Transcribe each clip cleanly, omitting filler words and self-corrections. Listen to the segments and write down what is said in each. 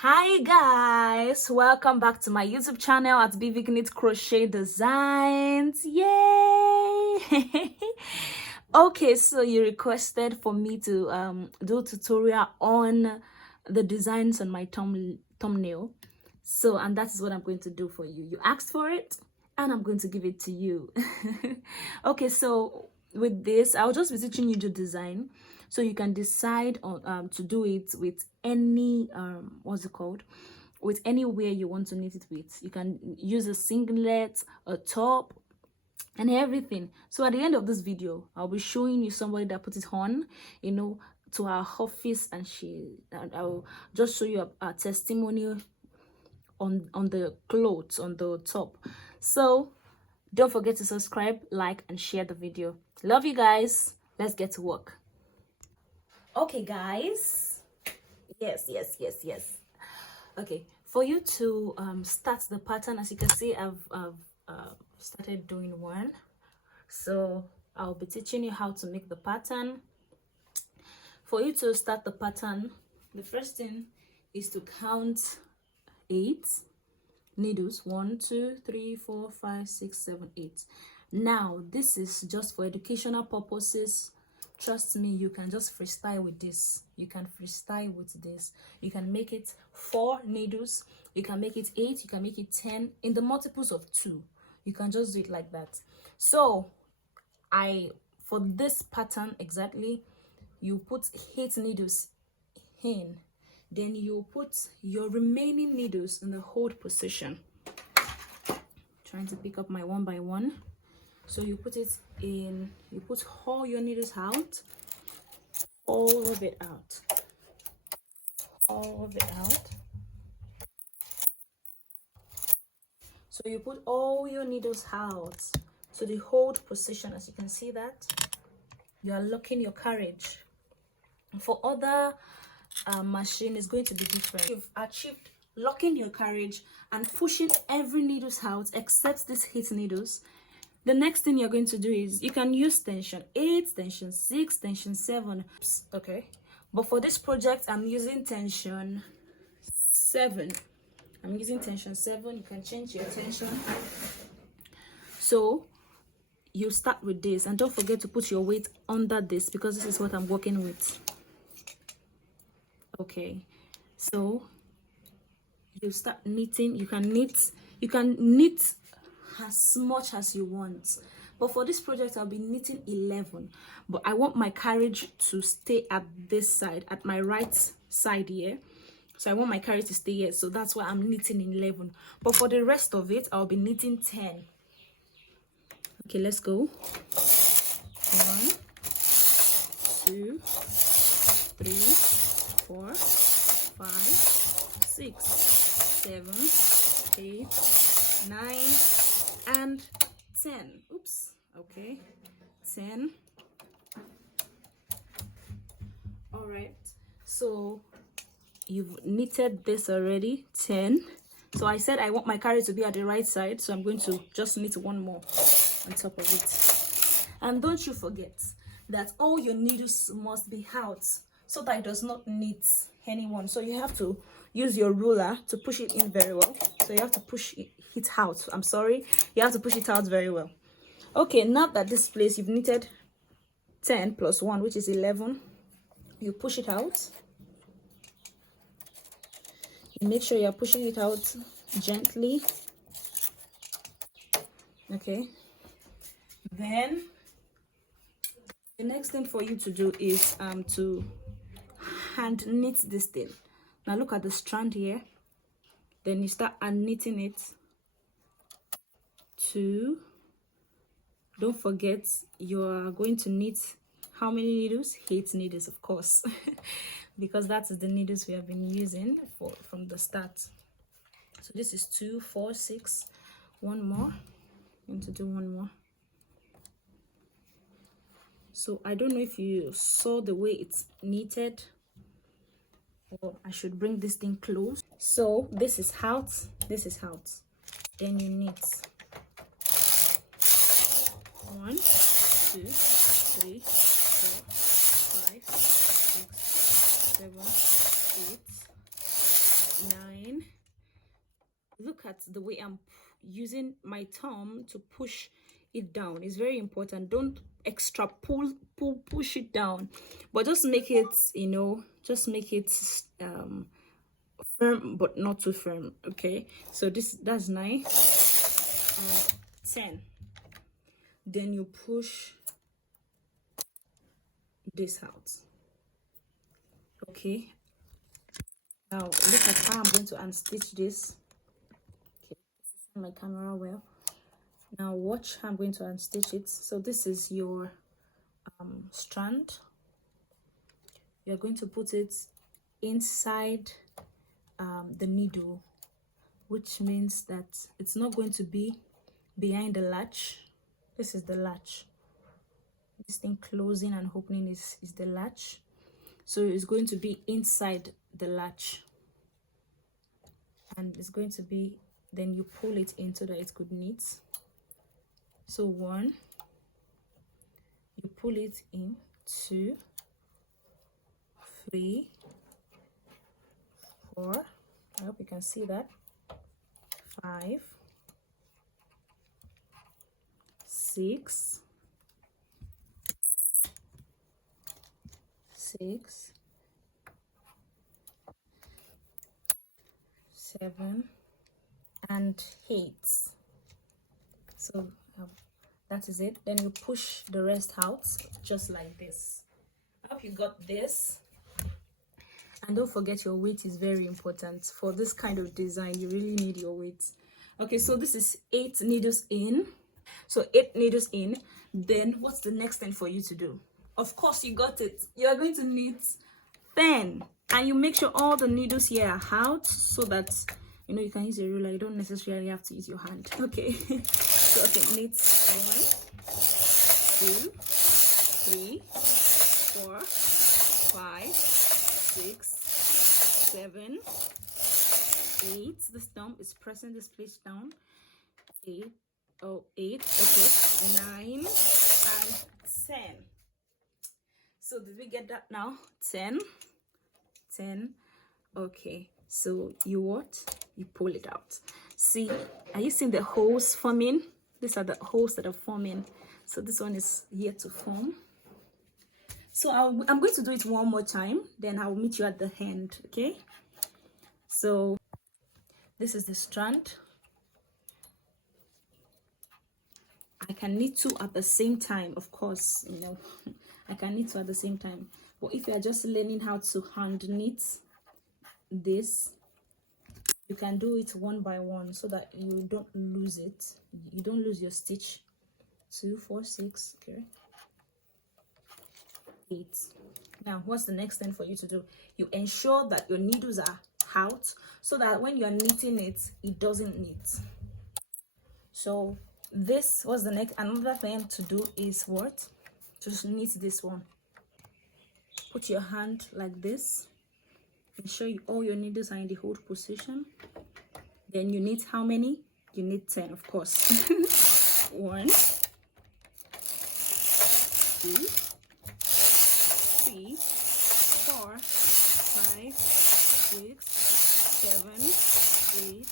Hi guys, welcome back to my YouTube channel at BV Knit Crochet Designs. Yay! Okay, so you requested for me to do a tutorial on the designs on my thumbnail. And that is what I'm going to do for you. You asked for it and I'm going to give it to you. Okay, so with this, I'll just be teaching you the design, so you can decide on to do it with any with anywhere you want to knit it with. You can use a singlet, a top, and everything. So at the end of this video, I'll be showing you somebody that put it on, to our office, and I'll just show you a testimonial on the clothes on the top. So don't forget to subscribe, like, and share the video. Love you guys. Let's get to work. Okay guys, yes. Okay, for you to start the pattern, as you can see, I've started doing one. So I'll be teaching you how to make the pattern. For you to start the pattern, the first thing is to count 8 needles. 1 2 3 4 5 6 7 8. Now this is just for educational purposes. Trust me, you can just freestyle with this. You can freestyle with this. You can make it 4 needles, you can make it 8, you can make it 10 in the multiples of 2. You can just do it like that. So for this pattern exactly, you put 8 needles in, then you put your remaining needles in the hold position. Trying to pick up my 1 by 1. So you put it in, you put all your needles out, all of it out, all of it out. So you put all your needles out to the hold position. As you can see that, you are locking your carriage. For other machine, is going to be different. You've achieved locking your carriage and pushing every needles out except these 8 needles. The next thing you're going to do is you can use tension 8, tension 6, tension 7. Okay, but for this project I'm using tension 7. I'm using tension 7. You can change your tension. So you start with this, and don't forget to put your weight under this because this is what I'm working with. Okay, so you start knitting. You can knit as much as you want, but for this project I'll be knitting 11, but I want my carriage to stay at this side, at my right side here. So I want my carriage to stay here, so that's why I'm knitting 11. But for the rest of it, I'll be knitting 10. Okay, let's go. 1 2 3 4 5 6 7 8 9 and 10. Oops. Okay, 10. All right, so you've knitted this already, 10. So I said I want my carriage to be at the right side, so I'm going to just knit 1 more on top of it. And don't you forget that all your needles must be out so that it does not knit anyone. So you have to use your ruler to push it in very well. So you have to push it out. I'm sorry, you have to push it out very well. Okay, now that this place you've knitted 10 plus 1, which is 11, you push it out. You make sure you're pushing it out gently. Okay, then the next thing for you to do is to hand knit this thing. Now look at the strand here, then you start unknitting it. 2. Don't forget, you are going to knit how many needles? 8 needles, of course, because that is the needles we have been using from the start. So this is 2 4 6. 1 more. I'm going to do 1 more. So I don't know if you saw the way it's knitted, or I should bring this thing close. So this is out, this is out. Then you knit 1 2 3 4 5 6 7 8 look at the way I'm using my thumb to push it down. It's very important. Don't extra push it down, but just make it, you know, just make it firm but not too firm. Okay, so that's 9 and 10. Then you push this out. Okay, now look at how I'm going to unstitch this. Okay, my camera well. Now watch how I'm going to unstitch it. So this is your strand. You're going to put it inside the needle, which means that it's not going to be behind the latch. This is the latch. This thing closing and opening is the latch. So it's going to be inside the latch, and it's going to be, then you pull it in so that it could knit. So 1, you pull it in, 2, 3, 4, I hope you can see that, 5, 6, 7, and 8. So that is it. Then you push the rest out just like this. I hope you got this. And don't forget, your weight is very important for this kind of design. You really need your weight. Okay, so this is 8 needles in. So 8 needles in. Then what's the next thing for you to do? Of course, you got it. You are going to knit 10, and you make sure all the needles here are out so that, you know, you can use a ruler. You don't necessarily have to use your hand. Okay. So okay, knit 1, 2, 3, 4, 5, 6, 7, 8. This thumb is pressing this place down. 8. Oh, 8. Okay. 9 and 10. So did we get that now? 10. Okay, so you what? You pull it out. See, are you seeing the holes forming? These are the holes that are forming. So this one is yet to form. So I'm going to do it one more time, then I'll meet you at the end. Okay, so this is the strand. I can knit 2 at the same time, of course, you know. I can knit 2 at the same time, but if you are just learning how to hand knit this, you can do it one by one so that you don't lose it. You don't lose your stitch. 2, 4, 6, okay, 8. Now what's the next thing for you to do? You ensure that your needles are out so that when you're knitting it, it doesn't knit. So this was the next. Another thing to do is what? Just knit this one. Put your hand like this. Ensure all your needles are in the hold position. Then you knit how many? You knit 10, of course. 1, 2, 3, 4, 5, 6, 7, 8,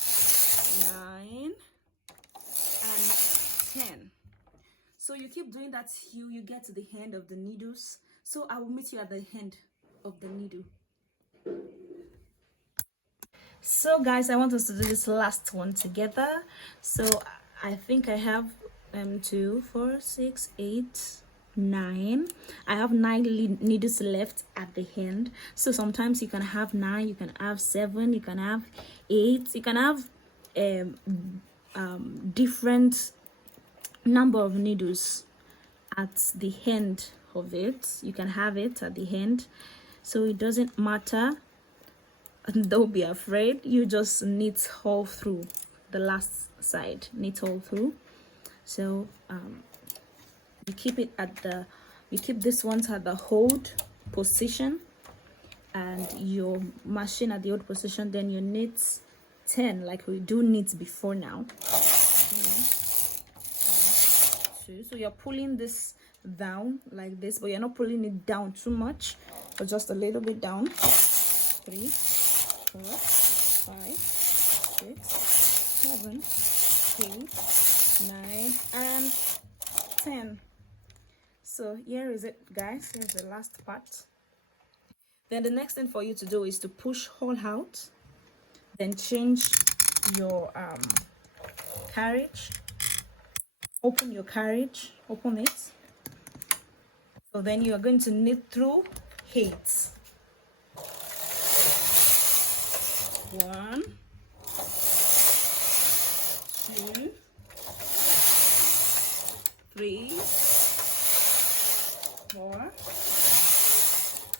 9, and 10. So you keep doing that till you get to the end of the needles. So I will meet you at the end of the needle. So guys, I want us to do this last one together. So I think I have 2, 4, 6, 8, 9. I have 9 needles left at the end. So sometimes you can have 9, you can have 7, you can have 8, you can have different number of needles at the end of it. You can have it at the end, so it doesn't matter. Don't be afraid. You just knit all through the last side, knit all through. So you keep it at the, you keep this one at the hold position and your machine at the hold position. Then you knit 10 like we do knit before now. 2. So you're pulling this down like this, but you're not pulling it down too much, but just a little bit down. 3, 4, 5, 6, 7, 8, 9, and 10. So here is it, guys. Here's the last part. Then the next thing for you to do is to push all out, then change your carriage. Open your carriage, open it. So then you are going to knit through 8. 1, 2, 3, 4,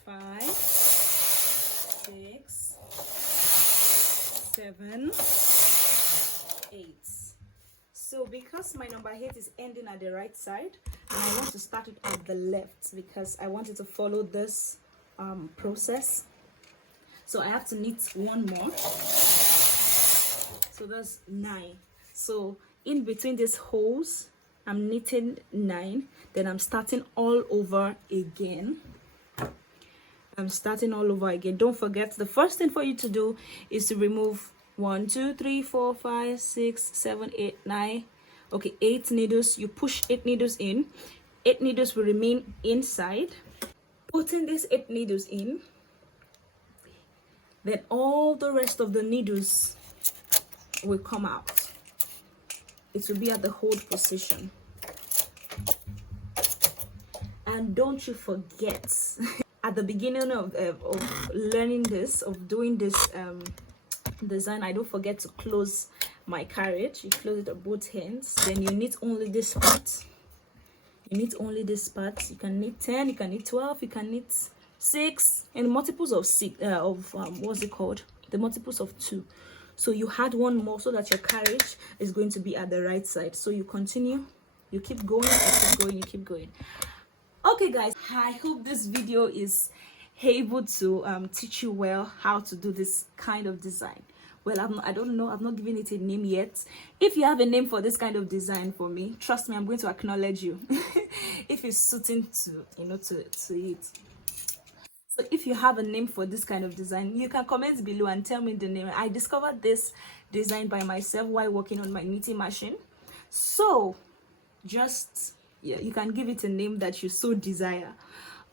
5, 6, 7, 8. So because my number 8 is ending at the right side, and I want to start it at the left because I wanted to follow this process. So I have to knit one more. So that's 9. So in between these holes, I'm knitting 9. Then I'm starting all over again. Don't forget, the first thing for you to do is to remove 1, 2, 3, 4, 5, 6, 7, 8, 9. Okay, 8 needles. You push 8 needles in. 8 needles will remain inside. Putting these 8 needles in, then all the rest of the needles will come out. It will be at the hold position. And don't you forget, at the beginning of learning this, of doing this design, I don't forget to close my carriage. You close it at both ends. Then you knit only this part. You can knit 10, you can knit 12, you can knit 6, and multiples of 6 what's it called, the multiples of 2. So you had one more so that your carriage is going to be at the right side. So you continue, you keep going, you keep going. Okay guys, I hope this video is able to teach you well how to do this kind of design. Well, I don't know, I've not given it a name yet. If you have a name for this kind of design for me, trust me, I'm going to acknowledge you. If it's suiting to it. So if you have a name for this kind of design, you can comment below and tell me the name. I discovered this design by myself while working on my knitting machine. So just, yeah, you can give it a name that you so desire.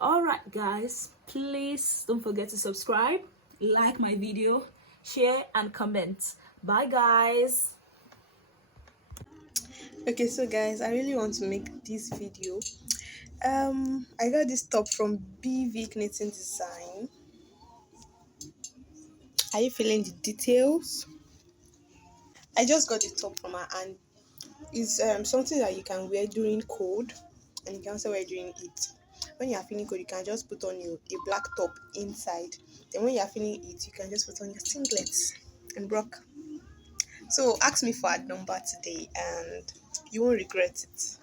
All right guys, please don't forget to subscribe, like my video, share and comment. Bye guys. Okay, so guys, I really want to make this video. I got this top from BV Knitting Design. Are you feeling the details? I just got the top from her, and it's something that you can wear during cold, and you can also wear during heat. When you are feeling cold, you can just put on a black top inside. Then when you are feeling heat, you can just put on your singlets and rock. So ask me for a number today, and you won't regret it.